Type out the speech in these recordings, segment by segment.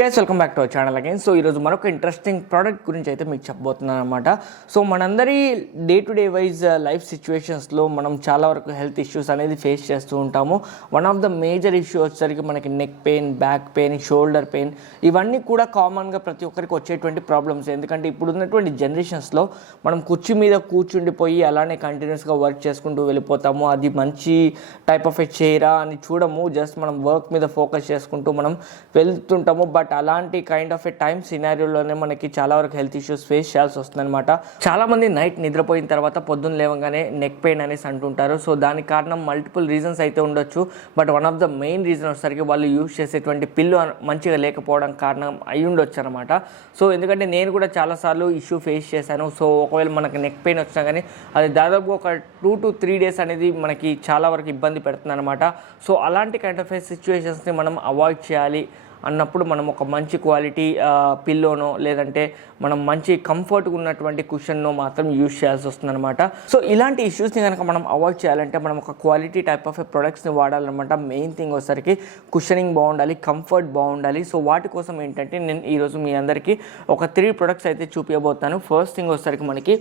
Guys welcome back to our channel again. So ఈరోజు మరొక interesting product గురించి అయితే మీకు చెప్పబోతున్నాను అనమాట. సో మనందరి day to day wise life సిచ్యువేషన్స్లో మనం చాలా వరకు హెల్త్ ఇష్యూస్ అనేది ఫేస్ చేస్తూ ఉంటాము. One of the major issue వచ్చేసరికి మనకి neck pain, back pain, shoulder pain, ఇవన్నీ కూడా కామన్గా ప్రతి ఒక్కరికి వచ్చేటువంటి ప్రాబ్లమ్స్. ఎందుకంటే ఇప్పుడు ఉన్నటువంటి జనరేషన్స్లో మనం కుర్చీ మీద కూర్చుండిపోయి అలానే కంటిన్యూస్గా వర్క్ చేసుకుంటూ వెళ్ళిపోతాము. అది మంచి టైప్ ఆఫ్ ఏ చైరా అని చూడము, జస్ట్ మనం వర్క్ మీద ఫోకస్ చేసుకుంటూ మనం వెళ్తుంటాము. బట్ అలాంటి కైండ్ ఆఫ్ ఏ టైం సినారియోలోనే మనకి చాలా వరకు హెల్త్ ఇష్యూస్ ఫేస్ చేయాల్సి వస్తుంది అనమాట. చాలా మంది నైట్ నిద్రపోయిన తర్వాత పొద్దున్న లేవగానే నెక్ పెయిన్ అనేసి అంటుంటారు. సో దానికి కారణం మల్టిపుల్ రీజన్స్ అయితే ఉండొచ్చు. But one of the main reason వచ్చేసరికి వాళ్ళు యూజ్ చేసేటువంటి పిల్లో మంచిగా లేకపోవడం కారణం అయి ఉండొచ్చు అనమాట. సో ఎందుకంటే నేను కూడా చాలాసార్లు ఇష్యూ ఫేస్ చేశాను. సో ఒకవేళ మనకి నెక్ పెయిన్ వచ్చినా కానీ అది దాదాపు ఒక 2 to 3 days అనేది మనకి చాలా వరకు ఇబ్బంది పెడుతుంది అనమాట. సో అలాంటి కైండ్ ఆఫ్ సిచ్యువేషన్స్ని మనం అవాయిడ్ చేయాలి అన్నప్పుడు మనం ఒక మంచి క్వాలిటీ పిల్లోనో లేదంటే మనం మంచి కంఫర్ట్గా ఉన్నటువంటి కుషన్నో మాత్రం యూజ్ చేయాల్సి వస్తుంది అనమాట. సో ఇలాంటి ఇష్యూస్ని కనుక మనం అవాయిడ్ చేయాలంటే మనం ఒక క్వాలిటీ టైప్ ఆఫ్ ప్రొడక్ట్స్ని వాడాలన్నమాట. మెయిన్ థింగ్ వచ్చేసరికి కుషనింగ్ బాగుండాలి, కంఫర్ట్ బాగుండాలి. సో వాటి కోసం ఏంటంటే నేను ఈరోజు మీ అందరికీ ఒక 3 ప్రొడక్ట్స్ అయితే చూపించబోతాను. ఫస్ట్ థింగ్ వచ్చేసరికి మనకి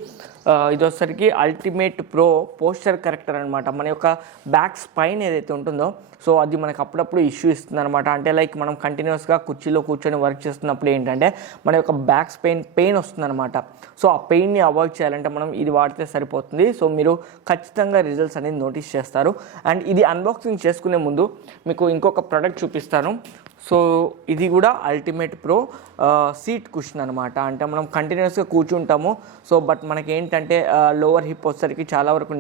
ఇది వచ్చేసరికి అల్టిమేట్ ప్రో పోస్చర్ కరెక్టర్ అనమాట. మన యొక్క బ్యాక్ స్పైన్ ఏదైతే ఉంటుందో సో అది మనకు అప్పుడప్పుడు ఇష్యూ ఇస్తుంది అనమాట. అంటే లైక్ మనం కంటిన్యూస్గా కుర్చీలో కూర్చొని వర్క్ చేస్తున్నప్పుడు ఏంటంటే మన యొక్క బ్యాక్ పెయిన్ వస్తుంది అనమాట. సో ఆ పెయిన్ని అవాయిడ్ చేయాలంటే మనం ఇది వాడితే సరిపోతుంది. సో మీరు ఖచ్చితంగా రిజల్ట్స్ అనేది నోటీస్ చేస్తారు. అండ్ ఇది అన్బాక్సింగ్ చేసుకునే ముందు మీకు ఇంకొక ప్రోడక్ట్ చూపిస్తాను. సో ఇది కూడా అల్టిమేట్ ప్రో సీట్ కుషన్ అనమాట. అంటే మనం కంటిన్యూస్గా కూర్చుంటాము. సో బట్ మనకి ఏంటంటే లోవర్ హిప్ వచ్చేసరికి చాలా వరకు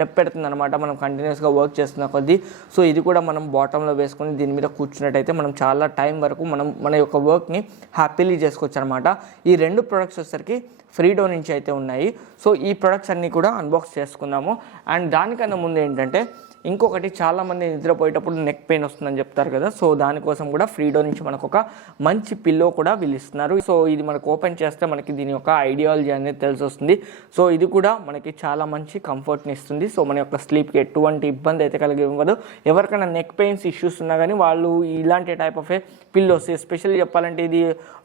నొప్పి పెడుతుంది అనమాట మనం కంటిన్యూస్గా వర్క్ చేస్తున్న కొద్దీ. సో ఇది కూడా మనం బాటంలో వేసుకొని దీని మీద కూర్చున్నట్టయితే మనం చాలా టైం వరకు మన యొక్క వర్క్ని హ్యాపీలీ చేసుకోవచ్చు అనమాట. ఈ 2 ప్రొడక్ట్స్ వచ్చేసరికి ఫ్రీడో నుంచి అయితే ఉన్నాయి. సో ఈ ప్రొడక్ట్స్ అన్నీ కూడా అన్బాక్స్ చేసుకుందాము. అండ్ దానికన్నా ముందు ఏంటంటే ఇంకొకటి, చాలామంది నిద్రపోయేటప్పుడు నెక్ పెయిన్ వస్తుందని చెప్తారు కదా. సో దానికోసం కూడా ఫ్రీడో నుంచి మనకు ఒక మంచి పిల్లో కూడా వీళ్ళు ఇస్తున్నారు. సో ఇది మనకు ఓపెన్ చేస్తే మనకి దీని యొక్క ఐడియాలజీ అనేది తెలిసి వస్తుంది. సో ఇది కూడా మనకి చాలా మంచి కంఫర్ట్ని ఇస్తుంది. సో మన యొక్క స్లీప్కి ఎటువంటి ఇబ్బంది అయితే కలిగి ఇవ్వదు. ఎవరికైనా నెక్ పెయిన్స్ ఇష్యూస్ ఉన్నా కానీ వాళ్ళు ఇలాంటి టైప్ ఆఫ్ పిల్లోస్, ఎస్పెషల్లీ చెప్పాలంటే ఇది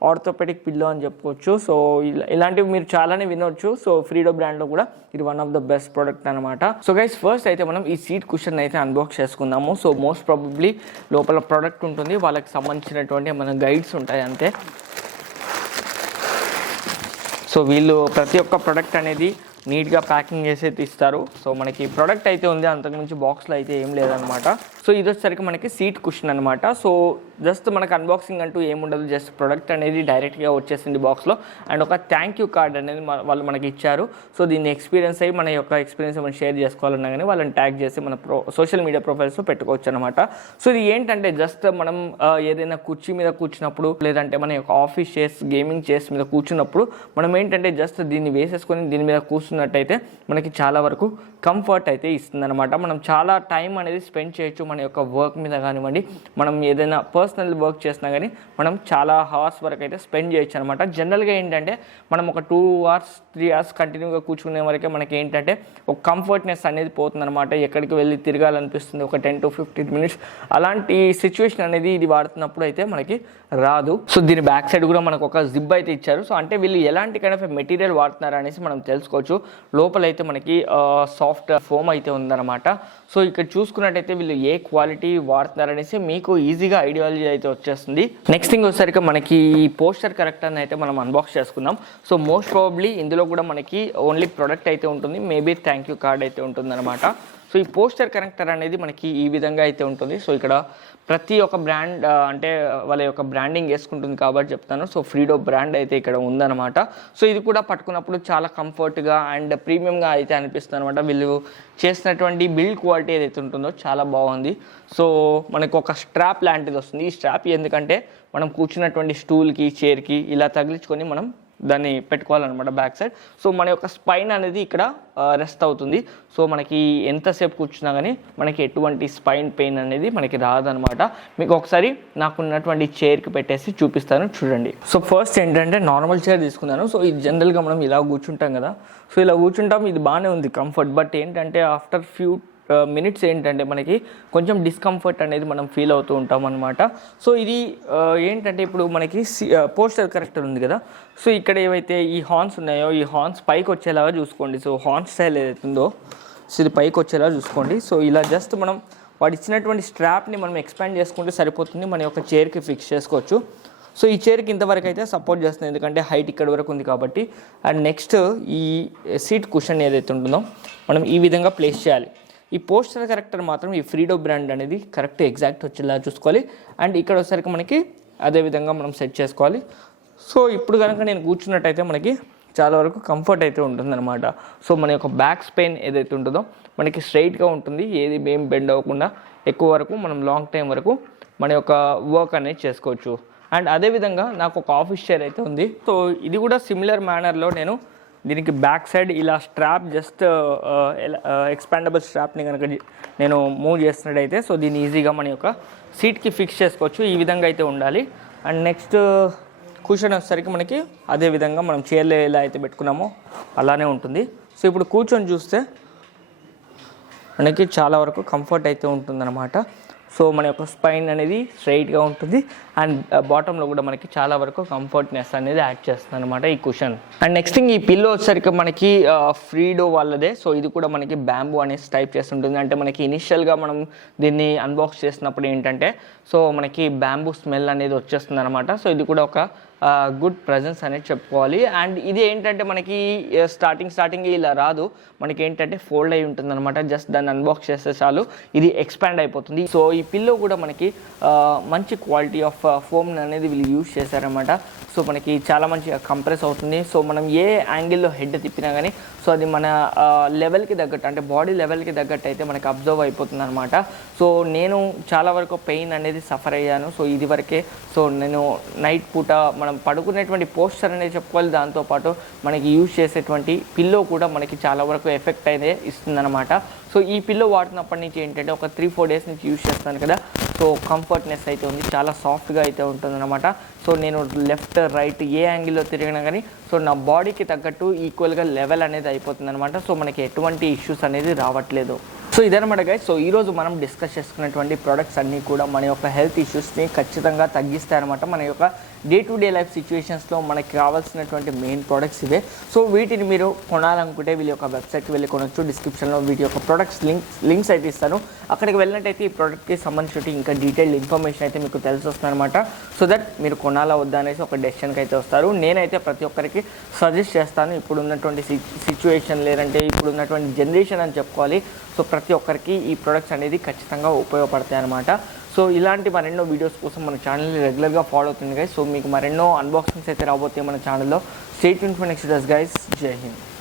ఆర్థోపెడిక్ పిల్లో అని చెప్పుకోవచ్చు. సో ఇలాంటివి మీరు చాలానే వినొచ్చు. సో ఫ్రీడో బ్రాండ్లో కూడా ఇది one of the best product అనమాట. సో గైస్ ఫస్ట్ అయితే మనం ఈ సీట్ కుషన్ అయితే అన్బాక్స్ చేసుకుందాము. సో మోస్ట్ ప్రాబబ్లీ లోపల ప్రోడక్ట్ ఉంటుంది, వాళ్ళకి సంబంధించినటువంటి మన గైడ్స్ ఉంటాయి అంతే. సో వీళ్ళు ప్రతి ఒక్క ప్రోడక్ట్ అనేది నీట్గా ప్యాకింగ్ చేసి అయితే ఇస్తారు. సో మనకి ప్రోడక్ట్ అయితే ఉంది, అంతకుమించి బాక్స్లో అయితే ఏం లేదనమాట. సో ఇది వచ్చేసరికి మనకి సీట్ కుషన్ అనమాట. సో జస్ట్ మనకు అన్బాక్సింగ్ అంటూ ఏముండదు, జస్ట్ ప్రోడక్ట్ అనేది డైరెక్ట్గా వచ్చేసింది బాక్స్లో. అండ్ ఒక థ్యాంక్ యూ కార్డ్ అనేది వాళ్ళు మనకి ఇచ్చారు. సో దీన్ని ఎక్స్పీరియన్స్ అయ్యి మన యొక్క ఎక్స్పీరియన్స్ మనం షేర్ చేసుకోవాలన్నా కానీ వాళ్ళని ట్యాగ్ చేసి మన సోషల్ మీడియా ప్రొఫైల్స్లో పెట్టుకోవచ్చు అనమాట. సో ఇది ఏంటంటే జస్ట్ మనం ఏదైనా కుర్చీ మీద కూర్చున్నప్పుడు లేదంటే మన యొక్క ఆఫీస్ చైర్స్, గేమింగ్ చైర్స్ మీద కూర్చున్నప్పుడు మనం ఏంటంటే జస్ట్ దీన్ని వేసేసుకొని దీని మీద కూర్చున్నట్టయితే మనకి చాలా వరకు కంఫర్ట్ అయితే ఇస్తుంది అనమాట. మనం చాలా టైం అనేది స్పెండ్ చేయొచ్చు మన యొక్క వర్క్ మీద కానివ్వండి, మనం ఏదైనా పర్సనల్ వర్క్ చేసినా కానీ మనం చాలా అవర్స్ వరకు అయితే స్పెండ్ చేయొచ్చు అనమాట. జనరల్గా ఏంటంటే మనం ఒక 2 hours 3 hours కంటిన్యూగా కూర్చునే వరకే మనకి ఏంటంటే ఒక కంఫర్ట్నెస్ అనేది పోతుంది అనమాట. ఎక్కడికి వెళ్ళి తిరగాలనిపిస్తుంది ఒక 10 to 15 minutes. అలాంటి సిచ్యువేషన్ అనేది ఇది వాడుతున్నప్పుడు అయితే మనకి రాదు. సో దీని బ్యాక్ సైడ్ కూడా మనకు ఒక జిప్ అయితే ఇచ్చారు. సో అంటే వీళ్ళు ఎలాంటి కైండ్ ఆఫ్ మెటీరియల్ వాడుతున్నారు అనేసి మనం తెలుసుకోవచ్చు. లోపలైతే మనకి సాఫ్ట్ ఫోమ్ అయితే ఉందన్నమాట. సో ఇక్కడ చూసుకున్నట్టయితే వీళ్ళు ఏ క్వాలిటీ వాడుతున్నారనేసి మీకు ఈజీగా ఐడియాలజీ అయితే వచ్చేస్తుంది. నెక్స్ట్ థింగ్ వచ్చేసరికి మనకి పోస్టర్ కరెక్టర్ అయితే మనం అన్బాక్స్ చేసుకుందాం. సో మోస్ట్ ప్రాబబ్లీ ఇందులో కూడా మనకి ఓన్లీ ప్రొడక్ట్ అయితే ఉంటుంది, మేబీ థ్యాంక్ యూ కార్డ్ అయితే ఉంటుంది అనమాట. సో ఈ పోస్టర్ కనెక్టర్ అనేది మనకి ఈ విధంగా అయితే ఉంటుంది. సో ఇక్కడ ప్రతి ఒక్క బ్రాండ్ అంటే వాళ్ళ యొక్క బ్రాండింగ్ వేసుకుంటుంది కాబట్టి చెప్తాను. సో ఫ్రీడో బ్రాండ్ అయితే ఇక్కడ ఉందన్నమాట. సో ఇది కూడా పట్టుకున్నప్పుడు చాలా కంఫర్ట్గా అండ్ ప్రీమియంగా అయితే అనిపిస్తుంది అనమాట. వీళ్ళు చేసినటువంటి బిల్డ్ క్వాలిటీ ఏదైతే ఉంటుందో చాలా బాగుంది. సో మనకు ఒక స్ట్రాప్ లాంటిది వస్తుంది. ఈ స్ట్రాప్ ఎందుకంటే మనం కూర్చున్నటువంటి స్టూల్కి, చైర్కి ఇలా తగిలించుకొని మనం దాన్ని పెట్టుకోవాలన్నమాట బ్యాక్ సైడ్. సో మన యొక్క స్పైన్ అనేది ఇక్కడ రెస్ట్ అవుతుంది. సో మనకి ఎంతసేపు కూర్చున్నా కానీ మనకి ఎటువంటి స్పైన్ పెయిన్ అనేది మనకి రాదనమాట. మీకు ఒకసారి నాకున్నటువంటి చైర్కి పెట్టేసి చూపిస్తాను, చూడండి. సో ఫస్ట్ ఏంటంటే నార్మల్ చైర్ తీసుకున్నాను. సో ఇది జనరల్గా మనం ఇలా కూర్చుంటాం కదా. సో ఇలా కూర్చుంటాం, ఇది బాగానే ఉంది కంఫర్ట్. బట్ ఏంటంటే ఆఫ్టర్ ఫ్యూ మినిట్స్ ఏంటంటే మనకి కొంచెం డిస్కంఫర్ట్ అనేది మనం ఫీల్ అవుతూ ఉంటాం అనమాట. సో ఇది ఏంటంటే ఇప్పుడు మనకి పోస్టర్ కరెక్టర్ ఉంది కదా, సో ఇక్కడ ఏవైతే ఈ హార్న్స్ ఉన్నాయో ఈ హార్న్స్ పైకి వచ్చేలాగా చూసుకోండి. సో హార్న్ స్టైల్ ఏదైతుందో సో ఇది పైకి వచ్చేలా చూసుకోండి. సో ఇలా జస్ట్ మనం వాడు ఇచ్చినటువంటి స్ట్రాప్ని మనం ఎక్స్పాండ్ చేసుకుంటే సరిపోతుంది, మన యొక్క చైర్కి ఫిక్స్ చేసుకోవచ్చు. సో ఈ చైర్కి ఇంతవరకు అయితే సపోర్ట్ చేస్తుంది, ఎందుకంటే హైట్ ఇక్కడ వరకు ఉంది కాబట్టి. అండ్ నెక్స్ట్ ఈ సీట్ కుషన్ ఏదైతే ఉంటుందో మనం ఈ విధంగా ప్లేస్ చేయాలి. ఈ పోస్టర్ కరెక్టర్ మాత్రం ఈ ఫ్రీడో బ్రాండ్ అనేది కరెక్ట్ ఎగ్జాక్ట్ వచ్చేలా చూసుకోవాలి. అండ్ ఇక్కడ వచ్చేసరికి మనకి అదే విధంగా మనం సెట్ చేసుకోవాలి. సో ఇప్పుడు కనుక నేను కూర్చున్నట్టయితే మనకి చాలా వరకు కంఫర్ట్ అయితే ఉంటుందన్నమాట. సో మన యొక్క బ్యాక్ స్పెయిన్ ఏదైతే ఉంటుందో మనకి స్ట్రైట్గా ఉంటుంది, ఏది ఏం బెండ్ అవ్వకుండా ఎక్కువ వరకు మనం లాంగ్ టైం వరకు మన యొక్క వర్క్ అనేది చేసుకోవచ్చు. అండ్ అదేవిధంగా నాకు ఒక ఆఫీస్ చైర్ అయితే ఉంది. సో ఇది కూడా సిమిలర్ మేనర్లో నేను దీనికి బ్యాక్ సైడ్ ఇలా స్ట్రాప్ జస్ట్ ఎక్స్పాండబుల్ స్ట్రాప్ని కనుక నేను మూవ్ చేస్తున్నట్టయితే సో దీన్ని ఈజీగా మన యొక్క సీట్కి ఫిక్స్ చేసుకోవచ్చు. ఈ విధంగా అయితే ఉండాలి. అండ్ నెక్స్ట్ కుషన్ వచ్చేసరికి మనకి అదే విధంగా మనం చైర్లో ఎలా అయితే పెట్టుకున్నామో అలానే ఉంటుంది. సో ఇప్పుడు కూర్చొని చూస్తే మనకి చాలా వరకు కంఫర్ట్ అయితే ఉంటుందన్నమాట. సో మన యొక్క స్పైన్ అనేది స్ట్రైట్గా ఉంటుంది అండ్ బాటంలో కూడా మనకి చాలా వరకు కంఫర్ట్నెస్ అనేది యాడ్ చేస్తుంది అనమాట ఈ కుషన్. అండ్ నెక్స్ట్ థింగ్ ఈ పిల్లో వచ్చేసరికి మనకి ఫ్రీడో వాళ్ళదే. సో ఇది కూడా మనకి బ్యాంబూ అనేసి టైప్ చేస్తుంటుంది. అంటే మనకి ఇనిషియల్గా మనం దీన్ని అన్బాక్స్ చేసినప్పుడు ఏంటంటే సో మనకి బ్యాంబూ స్మెల్ అనేది వచ్చేస్తుంది అనమాట. సో ఇది కూడా ఒక గుడ్ ప్రజెన్స్ అనేది చెప్పుకోవాలి. అండ్ ఇది ఏంటంటే మనకి స్టార్టింగ్ ఇలా రాదు, మనకి ఏంటంటే ఫోల్డ్ అయి ఉంటుంది అనమాట. జస్ట్ దాన్ని అన్బాక్స్ చేస్తే చాలు ఇది ఎక్స్పాండ్ అయిపోతుంది. సో ఈ పిల్లో కూడా మనకి మంచి క్వాలిటీ ఆఫ్ ఫోమ్ అనేది వీళ్ళు యూజ్ చేశారనమాట. సో మనకి చాలా మంచిగా కంప్రెస్ అవుతుంది. సో మనం ఏ యాంగిల్లో హెడ్ తిప్పినా కానీ సో అది మన లెవెల్కి తగ్గట్టు అంటే బాడీ లెవెల్కి తగ్గట్టు అయితే మనకి అబ్జర్వ్ అయిపోతుంది అనమాట. సో నేను చాలా వరకు పెయిన్ అనేది సఫర్ అయ్యాను. సో ఇది వరకే సో నేను నైట్ పూట మనం పడుకునేటువంటి పోస్చర్ అనేది చెప్పుకోవాలి, దాంతోపాటు మనకి యూజ్ చేసేటువంటి పిల్లో కూడా మనకి చాలా వరకు ఎఫెక్ట్ అయితే ఇస్తుందన్నమాట. సో ఈ పిల్లో వాడుతున్నప్పటి నుంచి ఏంటంటే ఒక 3-4 డేస్ నుంచి యూజ్ చేస్తాను కదా, సో కంఫర్ట్నెస్ అయితే ఉంది, చాలా సాఫ్ట్గా అయితే ఉంటుందన్నమాట. సో నేను లెఫ్ట్ రైట్ ఏ యాంగిల్లో తిరిగినా కానీ సో నా బాడీకి తగ్గట్టు ఈక్వల్గా లెవెల్ అనేది అయిపోతుంది అనమాట. సో మనకి ఎటువంటి ఇష్యూస్ అనేది రావట్లేదు. సో ఇదనమాట గైస్. సో ఈరోజు మనం డిస్కస్ చేసుకున్నటువంటి ప్రోడక్ట్స్ అన్నీ కూడా మన యొక్క హెల్త్ ఇష్యూస్ని ఖచ్చితంగా తగ్గిస్తాయి అనమాట. మన యొక్క డే టు డే లైఫ్ సిచ్యువేషన్స్లో మనకి కావాల్సినటువంటి మెయిన్ ప్రోడక్ట్స్ ఇవే. సో వీటిని మీరు కొనాలనుకుంటే వీళ్ళ యొక్క వెబ్సైట్కి వెళ్ళి కొనొచ్చు. డిస్క్రిప్షన్లో వీటి యొక్క ప్రోడక్ట్స్ లింక్స్ అయితే ఇస్తాను. అక్కడికి వెళ్ళినట్టయితే ఈ ప్రోడక్ట్కి సంబంధించి ఇంకా డీటెయిల్డ్ ఇన్ఫర్మేషన్ అయితే మీకు తెలిసి వస్తుంది అనమాట. సో దట్ మీరు కొనాలా వద్దా అనేసి ఒక డెసిషన్కి అయితే వస్తారు. నేనైతే ప్రతి ఒక్కరికి సజెస్ట్ చేస్తాను. ఇప్పుడు ఉన్నటువంటి సిచ్యువేషన్ లేదంటే ఇప్పుడు ఉన్నటువంటి జనరేషన్ అని చెప్పుకోవాలి. సో ప్రతి ఒక్కరికి ఈ ప్రొడక్ట్స్ అనేది ఖచ్చితంగా ఉపయోగపడతాయి అనమాట. సో ఇలాంటి మరెన్నో వీడియోస్ కోసం మన ఛానల్ని రెగ్యులర్గా ఫాలో అవుతుంది గైస్. సో మీకు మరెన్నో అన్బాక్సింగ్స్ అయితే రాబోతాయి మన ఛానల్లో. Stay tuned for next videos guys. జై హింద్.